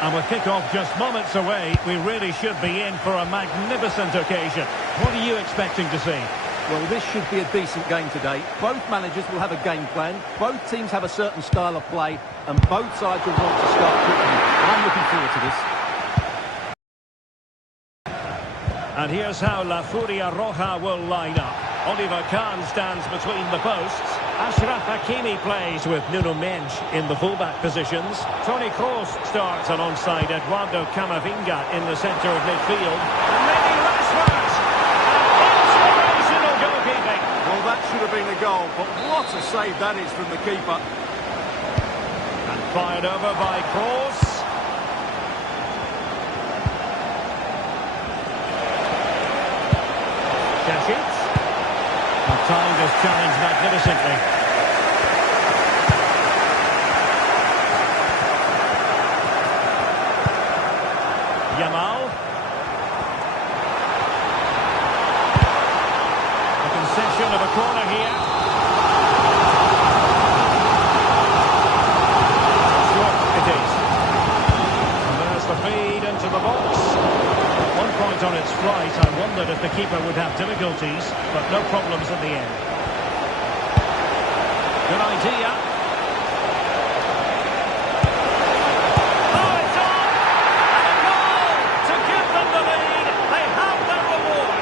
And with kick-off just moments away, we really should be in for a magnificent occasion. What are you expecting to see? Well, this should be a decent game today. Both managers will have a game plan. Both teams have a certain style of play. And both sides will want to start quickly. I'm looking forward to this. And here's how La Furia Roja will line up. Oliver Kahn stands between the posts. Ashraf Hakimi plays with Nuno Mendes in the fullback positions. Toni Kroos starts alongside Eduardo Camavinga in the centre of midfield. And maybe Rashford! Inspirational goalkeeping! Well, that should have been a goal, but what a save that is from the keeper. And fired over by Kroos. Shashit. Timed his challenge magnificently. Yamal. A concession of a corner here. Short it is. And there's the feed into the box. At one point on its flight, I wondered if the keeper would have difficulties, but no problems in the end. Good idea. Oh, it's on! And a goal to give them the lead. They have their reward.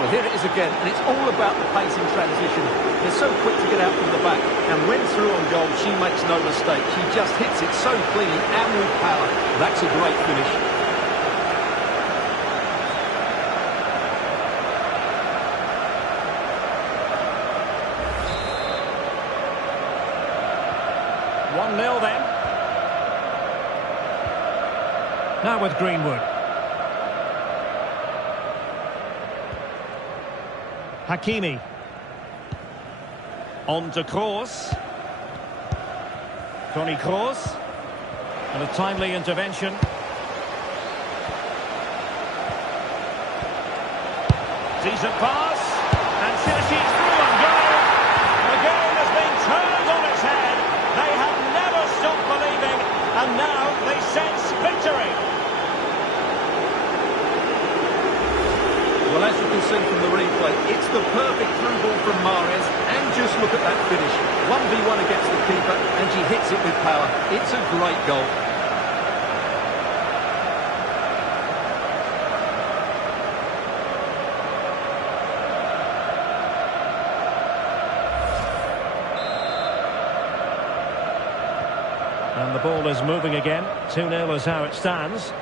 Well, here it is again, and it's all about the pace in transition. They're so quick to get out from the back, and when through on goal, she makes no mistake. She just hits it so cleanly and with power. That's a great finish. Then. Now with Greenwood. Hakimi. On to Kroos. Toni Kroos. And a timely intervention. Decent pass. And Shashit through and goal. The game has been turned on its head. They have never stopped believing, and now they sense victory. Well, as you can see from the replay, it's the perfect through ball from Mahrez, and just look at that finish. 1v1 against the keeper, and she hits it with power. It's a great goal. And the ball is moving again. 2-0 is how it stands.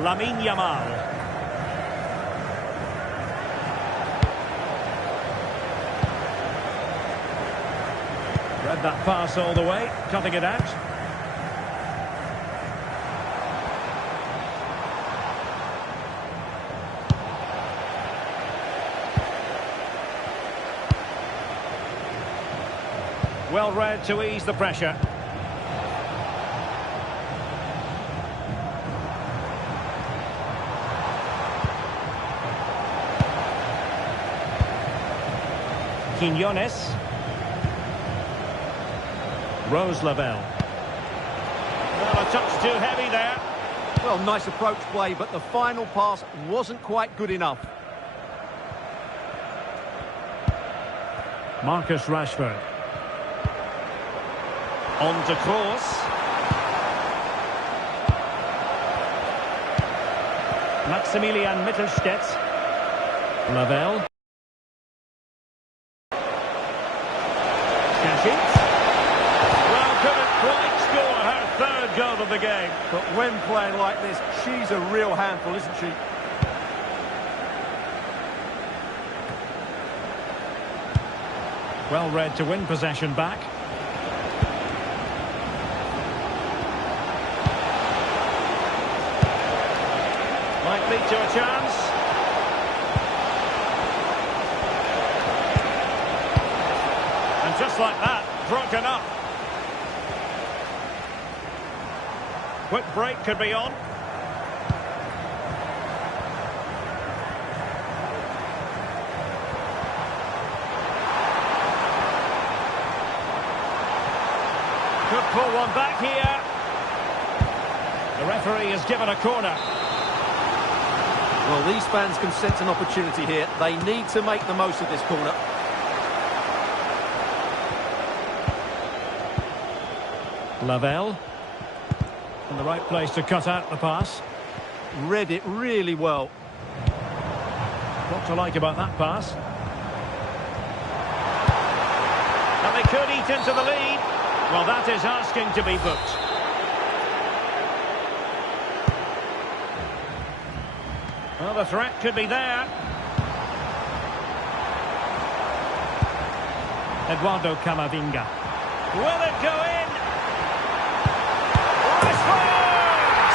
Lamine Yamal. Read that pass all the way, cutting it out. Well read to ease the pressure. Quinones. Rose Lavelle. Well, a touch too heavy there. Well, nice approach play, but the final pass wasn't quite good enough. Marcus Rashford. On to Kroos. Maximilian Mittelstädt. Lavelle. Shashit. Well, couldn't quite score her third goal of the game. But when playing like this, she's a real handful, isn't she? Well read to win possession back. Might lead to a chance. And just like that, broken up. Quick break could be on. Could pull one back here. The referee has given a corner. Well, these fans can sense an opportunity here. They need to make the most of this corner. Lavelle. In the right place to cut out the pass. Read it really well. What to like about that pass? And they could eat into the lead. Well, that is asking to be booked. Well, the threat could be there. Eduardo Camavinga. Will it go in? Rashford!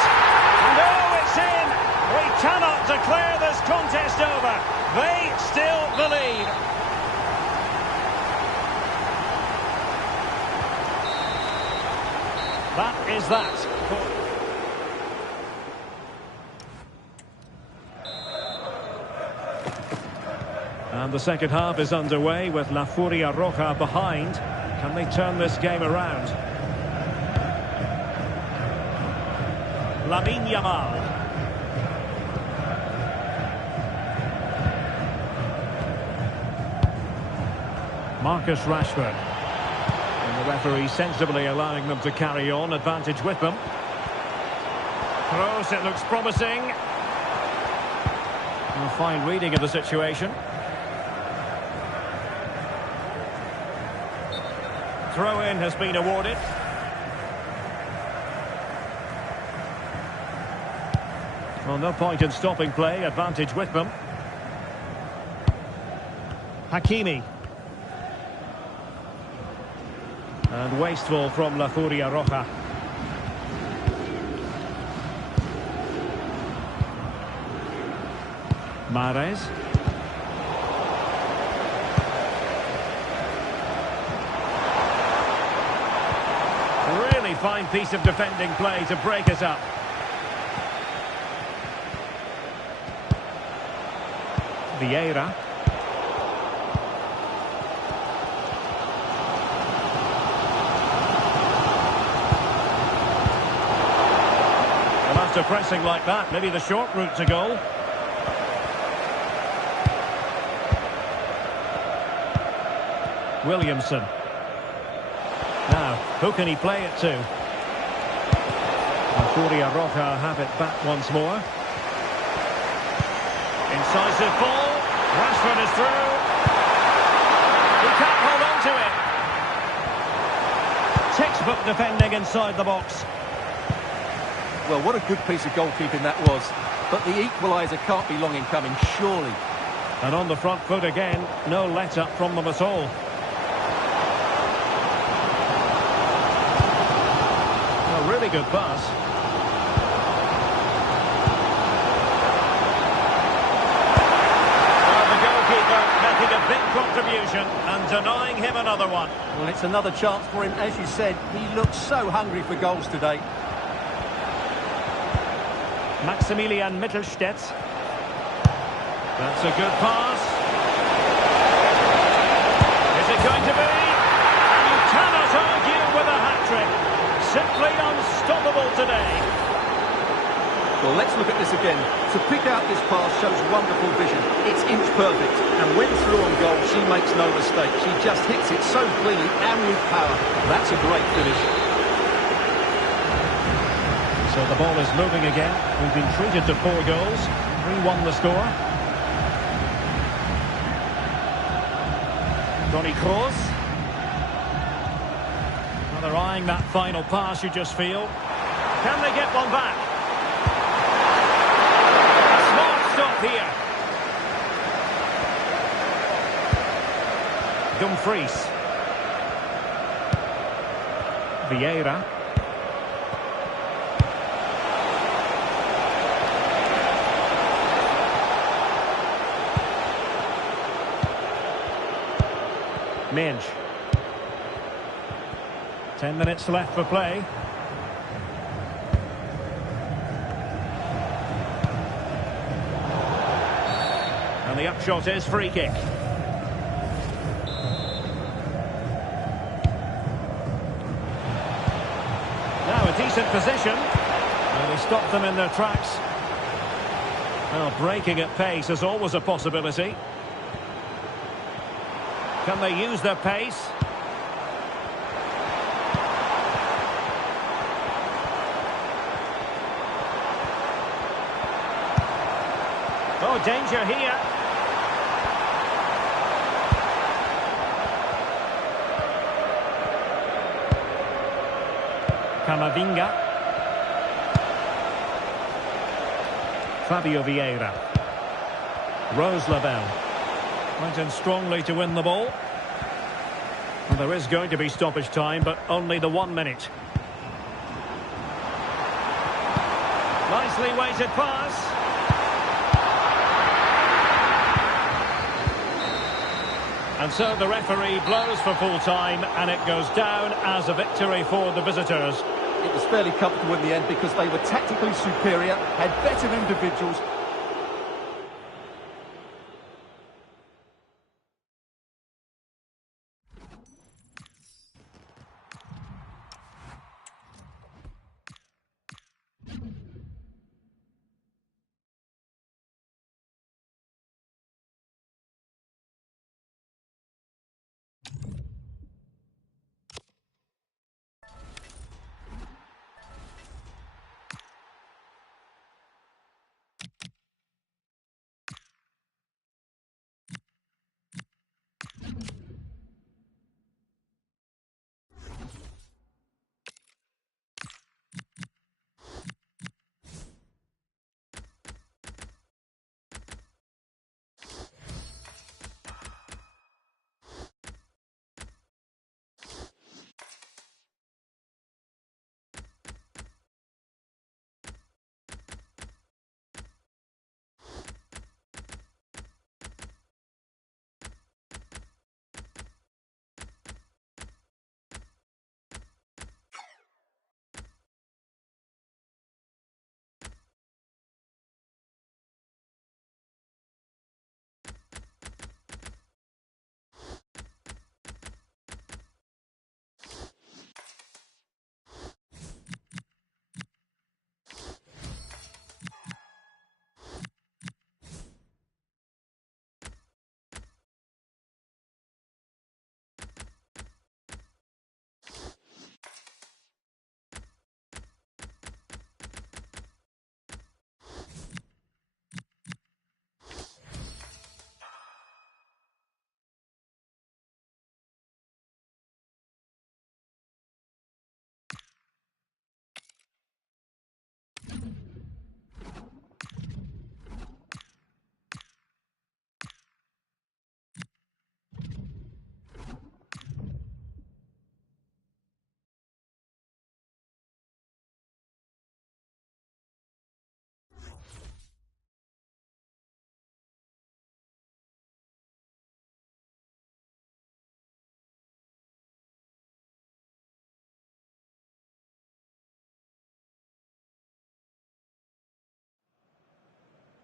And oh, it's in! We cannot declare this contest over. They still the lead. That is that. And the second half is underway with La Furia Roja behind. Can they turn this game around? Lamine Yamal. Marcus Rashford. And the referee sensibly allowing them to carry on. Advantage with them. Kroos, it looks promising. A fine reading of the situation. Throw-in has been awarded. Well, no point in stopping play. Advantage with them. Hakimi. And wasteful from La Furia Roja. Mahrez. Really fine piece of defending play to break us up. Vieira. Well, after pressing like that, maybe the short route to goal. Williamson. Now, who can he play it to? Furia Roja have it back once more. Incisive ball. Rashford is through. He can't hold on to it. Textbook defending inside the box. Well, what a good piece of goalkeeping that was. But the equaliser can't be long in coming, surely. And on the front foot again, no let-up from them at all. A really good pass. Well, the goalkeeper making a big contribution and denying him another one. Well, it's another chance for him. As you said, he looks so hungry for goals today. Maximilian Mittelstädt. That's a good pass. Is it going to be? And you cannot argue with a hat-trick. Simply unstoppable today. Well, let's look at this again. To pick out this pass shows wonderful vision. It's inch perfect. And when through on goal, she makes no mistake. She just hits it so cleanly and with power. That's a great finish. So the ball is moving again. We've been treated to 4 goals. 3-1 the score. Toni Kroos. Well, they're eyeing that final pass, you just feel. Can they get one back? A smart stop here. Dumfries. Vieira. Minge. 10 minutes left for play. And the upshot is free kick. decent position. And he stopped them in their tracks. Well, breaking at pace is always a possibility. Can they use their pace? Oh, danger here. Camavinga. Fabio Vieira. Rose Labelle. Went in strongly to win the ball. Well, there is going to be stoppage time, but only the 1 minute. Nicely weighted pass. And so the referee blows for full time, and it goes down as a victory for the visitors. It was fairly comfortable in the end because they were tactically superior, had better individuals.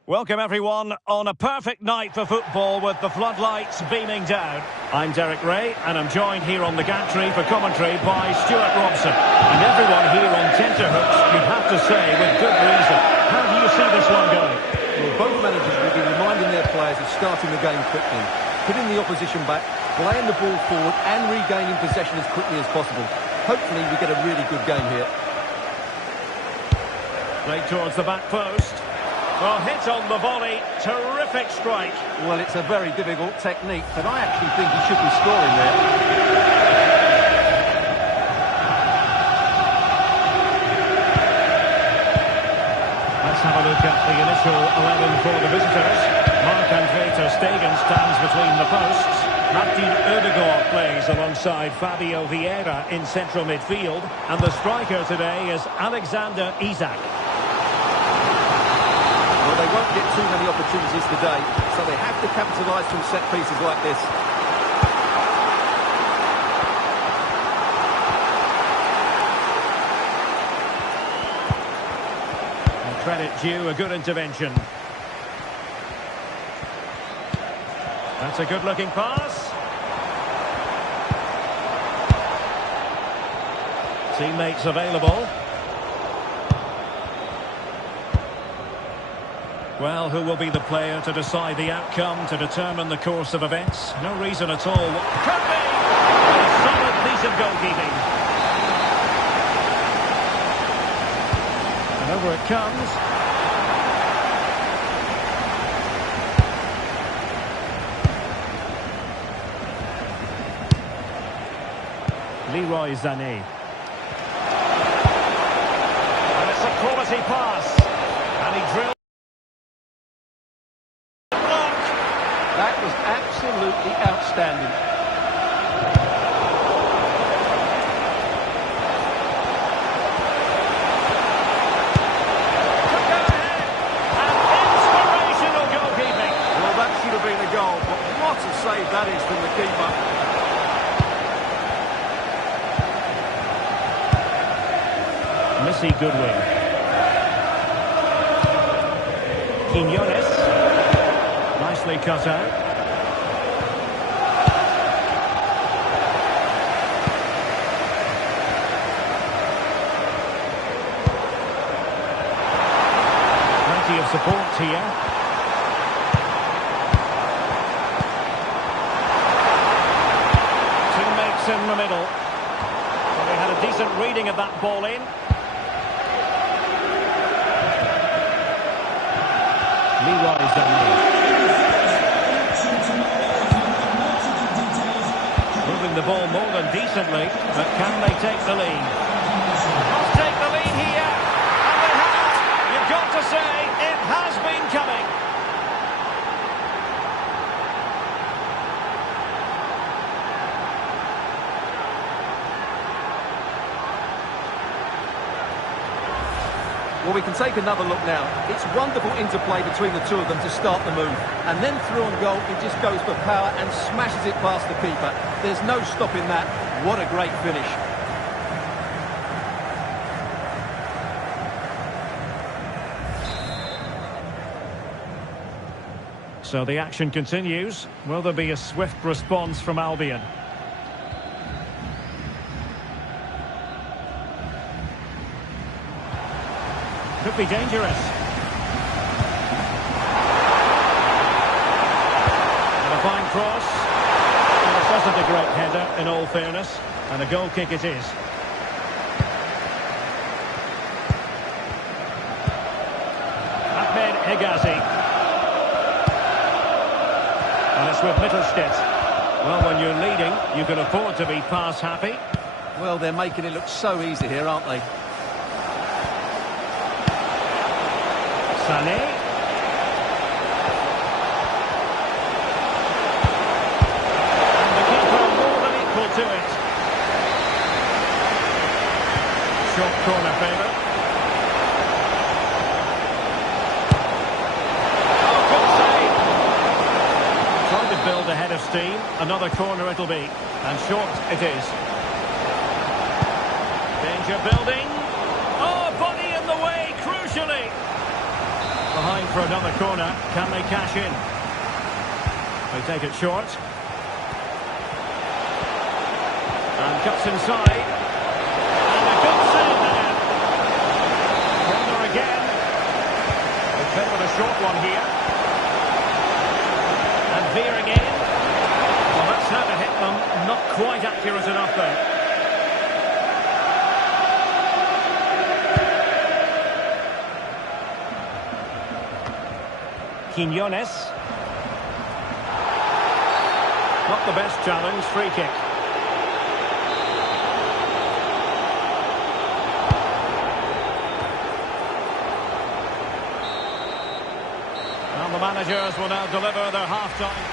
Welcome everyone on a perfect night for football with the floodlights beaming down. I'm Derek Ray and I'm joined here on the gantry for commentary by Stuart Robson. And everyone here on tenterhooks, you'd have to say, with good reason. How do you see this one going? Well, both managers will be reminding their players of starting the game quickly, hitting the opposition back, playing the ball forward and regaining possession as quickly as possible. Hopefully we get a really good game here. Played towards the back post. Well, hit on the volley, terrific strike. Well, it's a very difficult technique, but I actually think he should be scoring there. Let's have a look at the initial 11 for the visitors. Marc-Andre ter Stegen stands between the posts. Martin Odegaard plays alongside Fabio Vieira in central midfield. And the striker today is Alexander Isak. Well, they won't get too many opportunities today, so they have to capitalise from set pieces like this. And credit due, a good intervention. That's a good-looking pass. Teammates available. Well, who will be the player to decide the outcome, to determine the course of events? No reason at all. Could be! A solid piece of goalkeeping. And over it comes. Leroy Sané. And it's a quality pass. And he drilled. That was absolutely outstanding. Took it ahead. And inspirational goalkeeping. Well, that should have been a goal, but what a save that is from the keeper. Missy Goodwin. Quinones. Nicely cut out. Plenty of support here. Teammates in the middle. Well, they had a decent reading of that ball in. Leroy Sané. Moving the ball more than decently, but can they take the lead? Must take the lead here, and they have. You've got to say, it has been coming. Well, we can take another look now. It's wonderful interplay between the two of them to start the move. And then through on goal, it just goes for power and smashes it past the keeper. There's no stopping that. What a great finish. So the action continues. Will there be a swift response from Albion? Could be dangerous. And a fine cross. And it wasn't a great header, in all fairness. And a goal kick it is. Ahmed Hegazi. And it's with Mittelstedt. Well, when you're leading, you can afford to be pass happy. Well, they're making it look so easy here, aren't they? Sané. And the keeper more than equal to it. Short corner favour. Oh, good save. Trying to build a head of steam. Another corner it'll be. And short it is. Danger building. Oh, body in the way, crucially. Behind for another corner. Can they cash in? They take it short. And cuts inside. And a good save there. Corner again. They play with a short one here. And veering in. Well, that's how to hit them. Not quite accurate enough though. Quinones. Not the best challenge, free kick. And the managers will now deliver their half-time.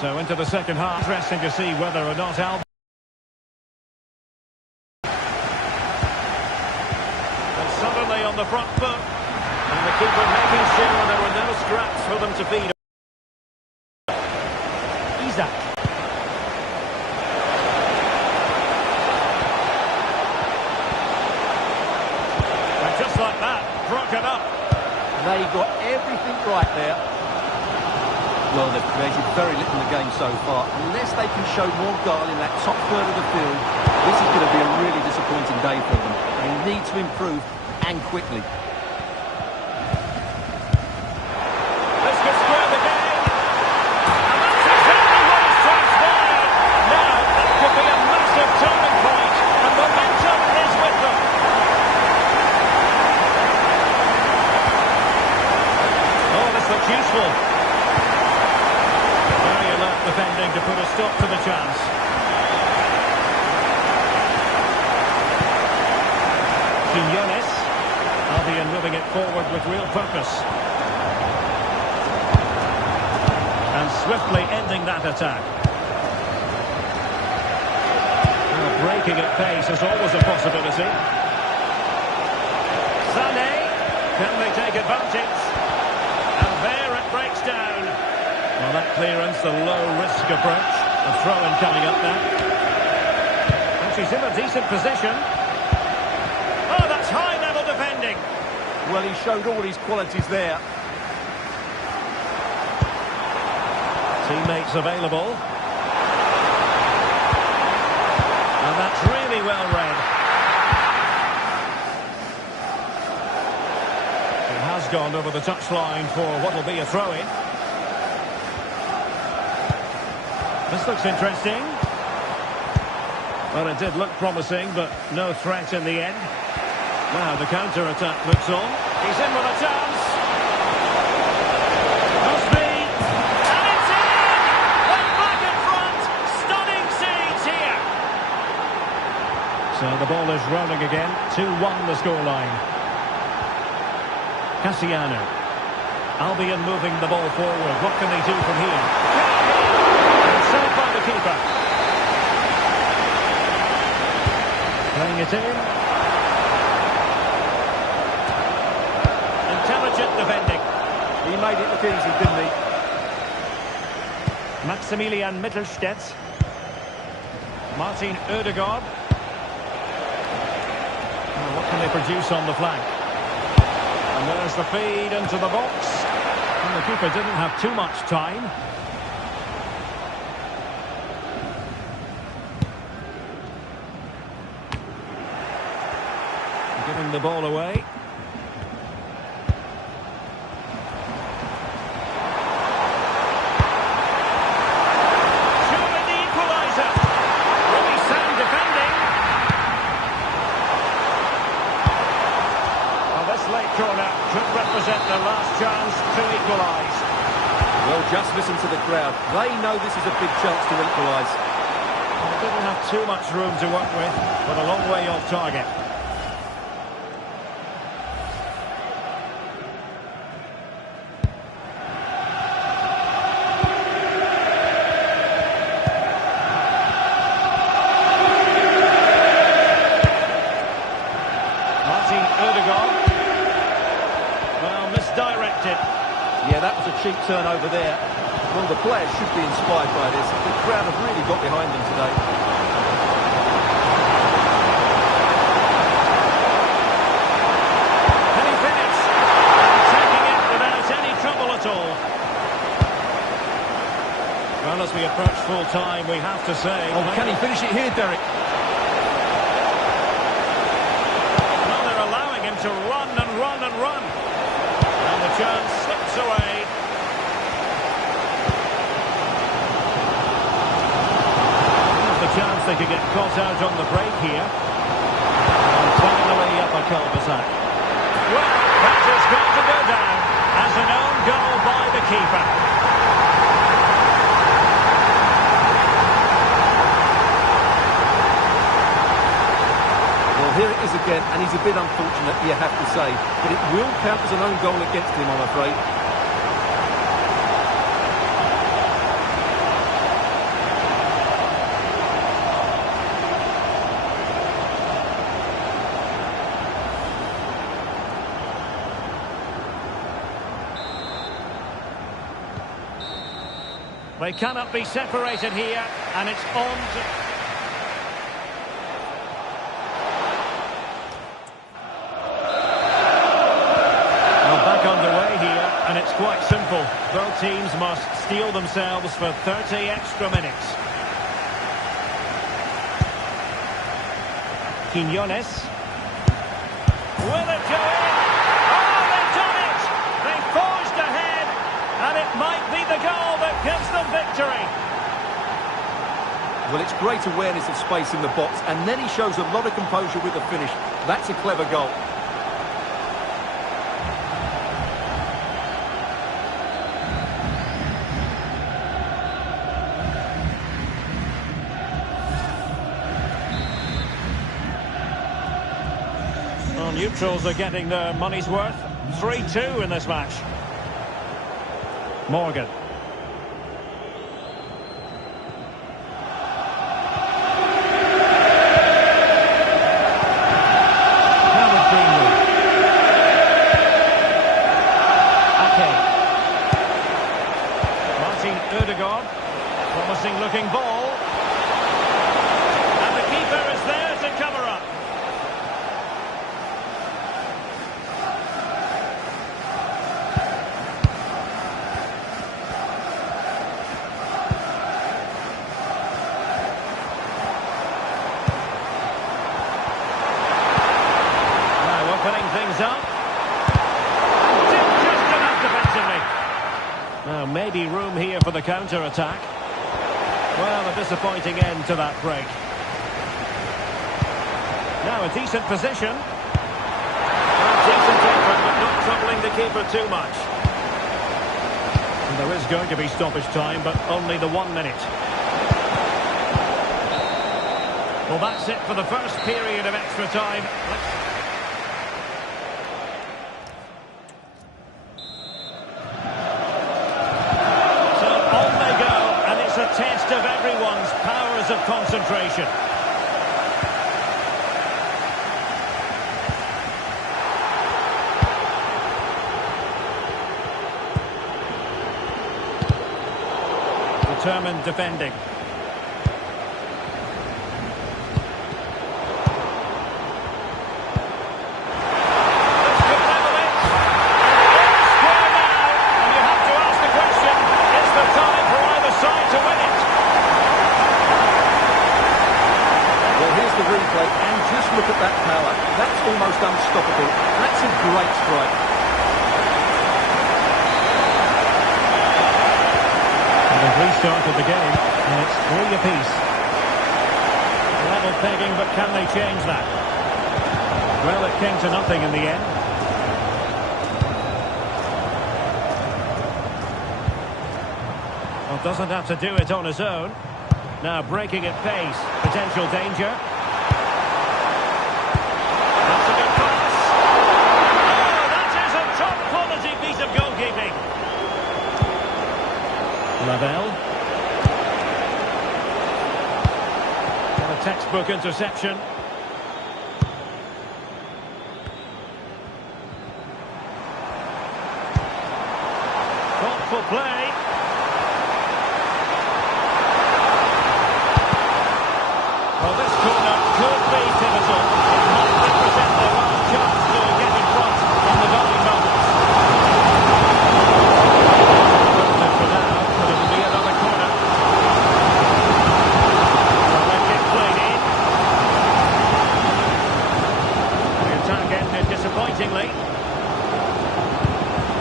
So into the second half. Interesting to see whether or not Albion. Suddenly on the front foot, and the keeper making sure there were no scraps for them to feed. Isaac. And just like that, broken up. They got everything right there. Well, they've created very little in the game so far. Unless they can show more guile in that top third of the field, this is going to be a really disappointing day for them. They need to improve, and quickly. This could square the game. And that's exactly what has transpired. Now, that could be a massive turning point, and momentum is with them. Oh, this looks useful. Very alert defending to put a stop to the chance. Quinones. Albion moving it forward with real purpose. And swiftly ending that attack. Now breaking at pace is always a possibility. Sané. Can they take advantage? And there it breaks down. Well, that clearance, the low-risk approach. A throw-in coming up now. And she's in a decent position. Oh, that's high-level defending. Well, he showed all his qualities there. Teammates available. And that's really well read. It has gone over the touchline for what will be a throw-in. This looks interesting. Well, it did look promising, but no threat in the end. Now the counter-attack looks on. He's in with a chance. Must be. And it's in! They're back in front. Stunning scenes here. So the ball is rolling again. 2-1 the scoreline. Cassiano. Albion moving the ball forward. What can they do from here? And saved by the keeper. Playing it in. Intelligent defending. He made it look easy, didn't he? Maximilian Mittelstädt. Martin Ødegaard. Well, what can they produce on the flank? And there's the feed into the box. And the keeper didn't have too much time. Giving the ball away. Corner could represent the last chance to equalise. Well, just listen to the crowd. They know this is a big chance to equalise. Well, they didn't have too much room to work with, but a long way off target. Martin Ødegaard. Directed. Yeah, that was a cheap turnover there. Well, the players should be inspired by this. The crowd have really got behind them today. Can he finish? Taking it without any trouble at all. Well, as we approach full time, we have to say... Oh, can he finish it here, Derek? Well, they're allowing him to run and run and run. And the chance slips away. There's the chance they could get caught out on the break here. And finally up a cul-de-sac. Well, that has got to go down as an own goal by the keeper. Well, here it is again, and he's a bit unfortunate, you have to say. But it will count as an own goal against him, I'm afraid. They cannot be separated here, and it's on to... Well, back underway here, and it's quite simple. whistle. Both teams must steel themselves for 30 extra minutes. Quiñones. Will it go in? Oh, they've done it! They forged ahead, and it might be the goal that gives them victory. Well, it's great awareness of space in the box, and then he shows a lot of composure with the finish. That's a clever goal. Well, neutrals are getting their money's worth. 3-2 in this match. Morgan. Promising looking ball. And the keeper is there to cover up. Now opening things up. Just enough defensively. Now maybe room here for the counter-attack. Well, a disappointing end to that break. Now a decent position. Well, decent effort, but not troubling the keeper too much. And there is going to be stoppage time, but only the 1 minute. Well, that's it for the first period of extra time. Test of everyone's powers of concentration. Determined defending. And just look at that power. That's almost unstoppable. That's a great strike. And they've restarted the game, and it's 3 apiece. Level pegging, but can they change that? Well, it came to nothing in the end. Well, doesn't have to do it on his own. Now breaking at pace. Potential danger. Lavelle. And a textbook interception. Thoughtful play. Well, this corner could be pivotal. It might represent their last chance to get in front in the dying moments. For now, but it will be another corner. Well, kick played in. The attack ended disappointingly.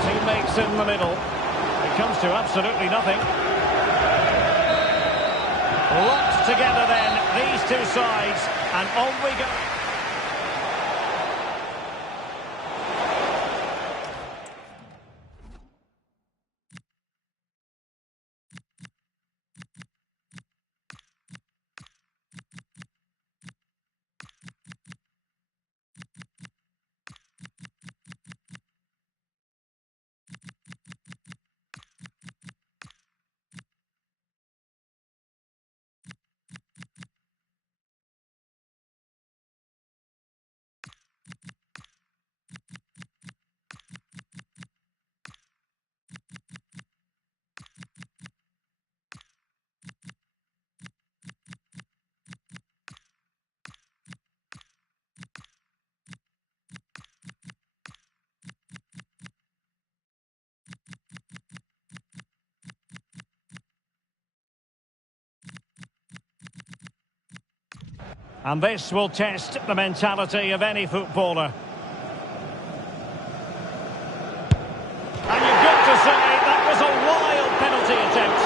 Teammates in the middle. It comes to absolutely nothing. Locked together then, these two sides, and on we go. And this will test the mentality of any footballer. And you've got to say, that was a wild penalty attempt.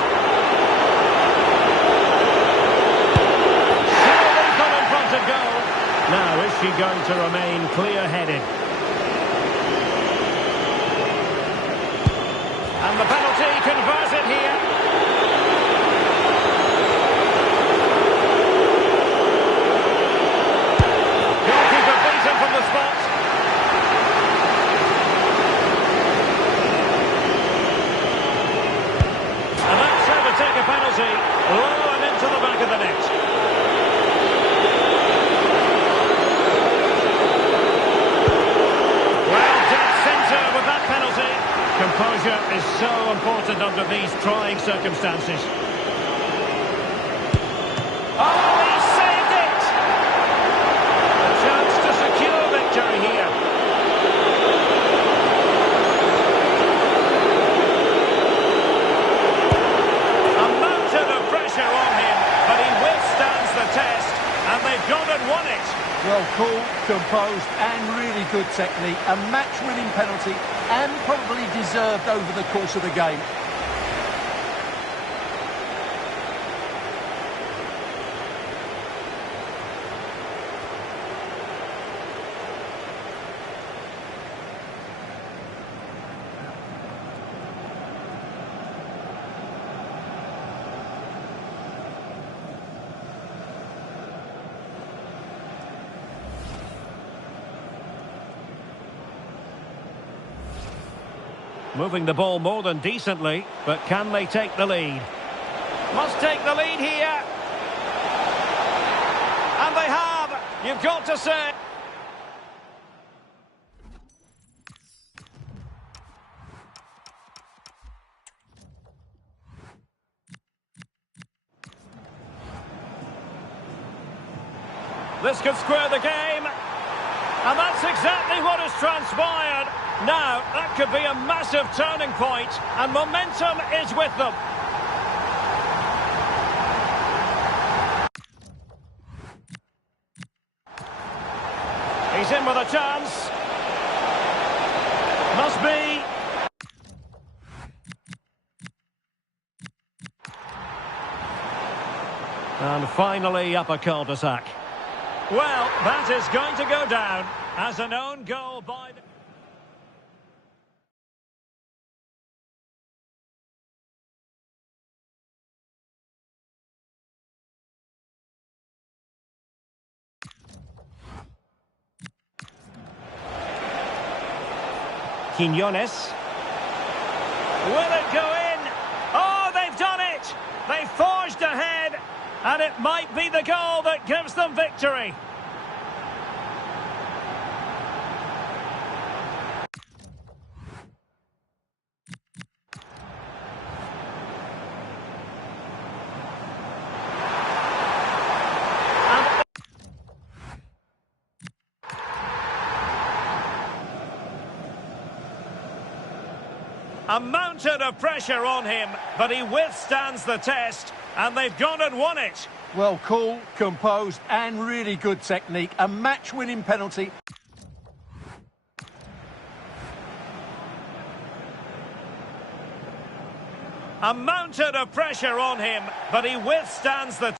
Surely got in front of goal. Now, is she going to remain clear-headed? And the penalty converted here. Goalkeeper beaten from the spot. And that's how to take a penalty. Low and into the back of the net. Well, dead centre with that penalty. Composure is so important under these trying circumstances. Oh, he saved it! A chance to secure victory here. A mountain of pressure on him, but he withstands the test, and they've gone and won it. Well, cool, composed, and really good technique. A match-winning penalty, and probably deserved over the course of the game. Moving the ball more than decently, but can they take the lead? Must take the lead here. And they have. You've got to say. This could square the game. And that's exactly what has transpired. Now, that could be a massive turning point, and momentum is with them. He's in with a chance. Must be. And finally up a cul-de-sac. Well, that is going to go down as an own goal by... Quiñones. Will it go in? Oh, they've done it! They forged ahead, and it might be the goal that gives them victory. A mountain of pressure on him, but he withstands the test, and they've gone and won it. Well, cool, composed, and really good technique. A match-winning penalty. A mountain of pressure on him, but he withstands the...